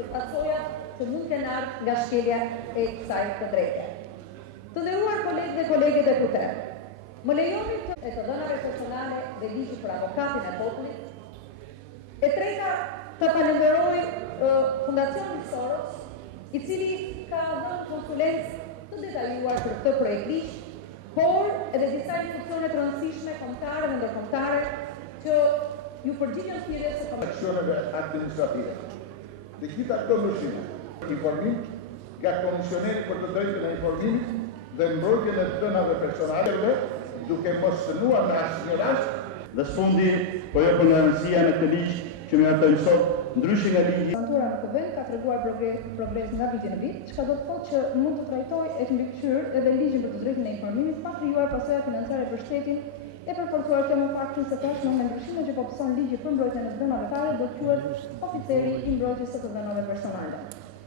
për pasojat që mund të kenë ardhur nga shkelja e kësaj të drejte. Të nderuar kolegë dhe kolege deputet, më lejoni të dhënave personale dhe ligji për avokatin e popullit. E treta, të falenderoj Fundacionin Soros, i cili ka dhënë konsulencë të detajuar për këtë projekt ligj, por edhe disa institucione të rëndësishme kombëtare dhe ndërkombëtare që ju përgjigjen thirrjes së Aksioneve administrative. Dhe gjitha këto ndryshime, informim nga komisioneri për të drejtën e informimit dhe mbrojtjen e dhënave personale, duke mos shënuar në asnjë rast. Dhe sfundi, po jo për nga rëndësia në këtë ligj që më hartojmë sot, ndryshe nga ligji. Santura në Kuvend ka treguar progres nga viti në vit, çka do të thotë që mund të trajtojë e të mbikëqyrë edhe ligjin për të drejtën e informimit pa krijuar pasoja financiare për shtetin e përforcuar kjo me faktin se tashmë me ndryshimet që po bëson ligji për mbrojtjen e dhënave fare do të quhet oficeri i mbrojtjes së të dhënave personale.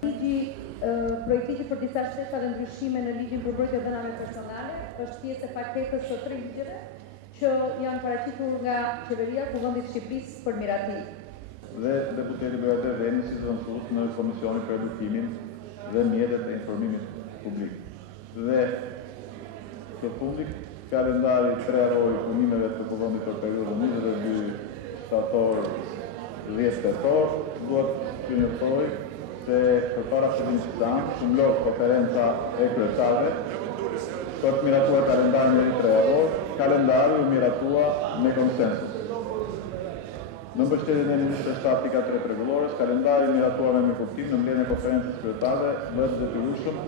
Ligji projektiti për disa shtesa dhe ndryshime në ligjin për mbrojtje të dhënave personale është pjesë e paketës së 3 ligjeve që janë paraqitur nga Qeveria Kuvendit Shqipërisë për mirati. Dhe deputeti Beate Veni si zëvendësues në Komisionin për Edukimin dhe Mjetet e Informimit Publik. Dhe së fundi, kalendari 3 orë i punimeve të Kuvendit për periudhën 22 shtator 10 tetor, duhet të njëftoj se përpara fillimit të anit shumëllon konferenca e kryetarëve për të miratuar kalendarin me 3 orë, kalendari u miratua me konsensus. Në mbështetjen e Ministrit të Shtatit 3 rregullores, kalendari miratuar me kuptim në mbledhjen e konferencës kryetare bëhet detyrueshëm